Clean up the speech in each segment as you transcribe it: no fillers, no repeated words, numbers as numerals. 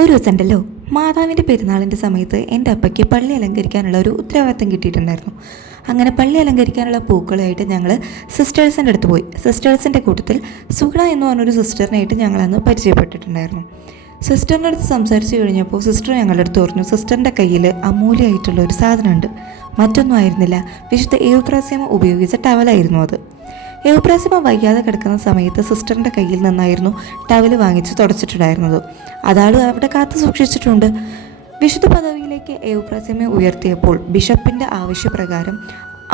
ഒരു ദിവസം ഉണ്ടല്ലോ, മാതാവിൻ്റെ പെരുന്നാളിൻ്റെ സമയത്ത് എൻ്റെ അപ്പയ്ക്ക് പള്ളി അലങ്കരിക്കാനുള്ള ഒരു ഉത്തരവാദിത്തം കിട്ടിയിട്ടുണ്ടായിരുന്നു. അങ്ങനെ പള്ളി അലങ്കരിക്കാനുള്ള പൂക്കളായിട്ട് ഞങ്ങൾ സിസ്റ്റേഴ്സിൻ്റെ അടുത്ത് പോയി. സിസ്റ്റേഴ്സിൻ്റെ കൂട്ടത്തിൽ സുഗുണ എന്ന് പറഞ്ഞൊരു സിസ്റ്ററിനായിട്ട് ഞങ്ങളന്ന് പരിചയപ്പെട്ടിട്ടുണ്ടായിരുന്നു. സിസ്റ്ററിൻ്റെ അടുത്ത് സംസാരിച്ച് കഴിഞ്ഞപ്പോൾ സിസ്റ്റർ ഞങ്ങളുടെ അടുത്ത് പറഞ്ഞു, സിസ്റ്ററിൻ്റെ കയ്യിൽ അമൂല്യമായിട്ടുള്ള ഒരു സാധനമുണ്ട്. മറ്റൊന്നും ആയിരുന്നില്ല, വിശുദ്ധ എവുപ്രാസ്യമ ഉപയോഗിച്ച ടവലായിരുന്നു അത്. എവുപ്രാസ്യമ വയ്യാതെ കിടക്കുന്ന സമയത്ത് സിസ്റ്ററിൻ്റെ കയ്യിൽ നിന്നായിരുന്നു ടവൽ വാങ്ങിച്ച് തുടച്ചിട്ടുണ്ടായിരുന്നത്. അതാൾ അവിടെ കാത്തു സൂക്ഷിച്ചിട്ടുണ്ട്. വിശുദ്ധ പദവിയിലേക്ക് എവുപ്രാസ്യമ ഉയർത്തിയപ്പോൾ ബിഷപ്പിൻ്റെ ആവശ്യപ്രകാരം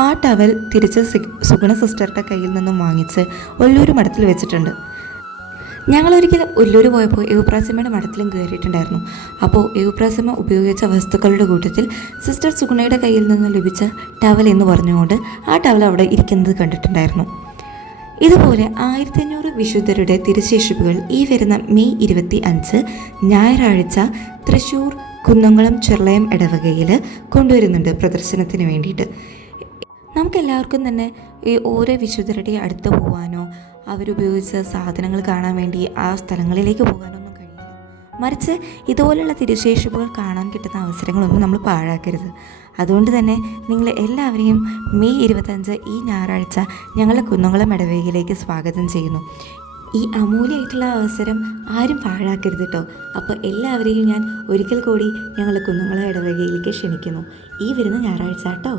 ആ ടവൽ തിരിച്ച് സുഗുണ സിസ്റ്ററുടെ കയ്യിൽ നിന്നും വാങ്ങിച്ച് ഒല്ലൂർ മഠത്തിൽ വെച്ചിട്ടുണ്ട്. ഞങ്ങളൊരിക്കൽ ഒല്ലൂർ പോയപ്പോൾ എവുപ്രാസ്യമയുടെ മഠത്തിലും കയറിയിട്ടുണ്ടായിരുന്നു. അപ്പോൾ എവുപ്രാസ്യമ ഉപയോഗിച്ച വസ്തുക്കളുടെ കൂട്ടത്തിൽ സിസ്റ്റർ സുഗുണയുടെ കയ്യിൽ നിന്ന് ലഭിച്ച ടവൽ എന്ന് പറഞ്ഞുകൊണ്ട് ആ ടവൽ അവിടെ ഇരിക്കുന്നത് കണ്ടിട്ടുണ്ടായിരുന്നു. ഇതുപോലെ 1500 വിശുദ്ധരുടെ തിരുശേഷിപ്പുകൾ ഈ വരുന്ന മെയ് 25 ഞായറാഴ്ച തൃശ്ശൂർ കുന്നംകുളം ചെർളയം ഇടവകയിൽ കൊണ്ടുവരുന്നുണ്ട് പ്രദർശനത്തിന് വേണ്ടിയിട്ട്. നമുക്കെല്ലാവർക്കും തന്നെ ഈ ഓരോ വിശുദ്ധരുടെ അടുത്ത് പോകാനോ അവരുപയോഗിച്ച സാധനങ്ങൾ കാണാൻ വേണ്ടി ആ സ്ഥലങ്ങളിലേക്ക് പോകാനൊന്നും കഴിയില്ല. മറിച്ച് ഇതുപോലുള്ള തിരുശേഷിപ്പുകൾ കാണാൻ കിട്ടുന്ന അവസരങ്ങളൊന്നും നമ്മൾ പാഴാക്കരുത്. അതുകൊണ്ട് തന്നെ നിങ്ങൾ എല്ലാവരെയും മെയ് 25 ഈ ഞായറാഴ്ച ഞങ്ങളുടെ കുന്നംകുളം ഇടവകയിലേക്ക് സ്വാഗതം ചെയ്യുന്നു. ഈ അമൂല്യമായിട്ടുള്ള അവസരം ആരും പാഴാക്കരുത് കേട്ടോ. അപ്പോൾ എല്ലാവരെയും ഞാൻ ഒരിക്കൽ കൂടി ഞങ്ങളുടെ കുന്നംകുളം ഇടവകയിലേക്ക് ക്ഷണിക്കുന്നു. ഈ വരുന്ന ഞായറാഴ്ച കേട്ടോ.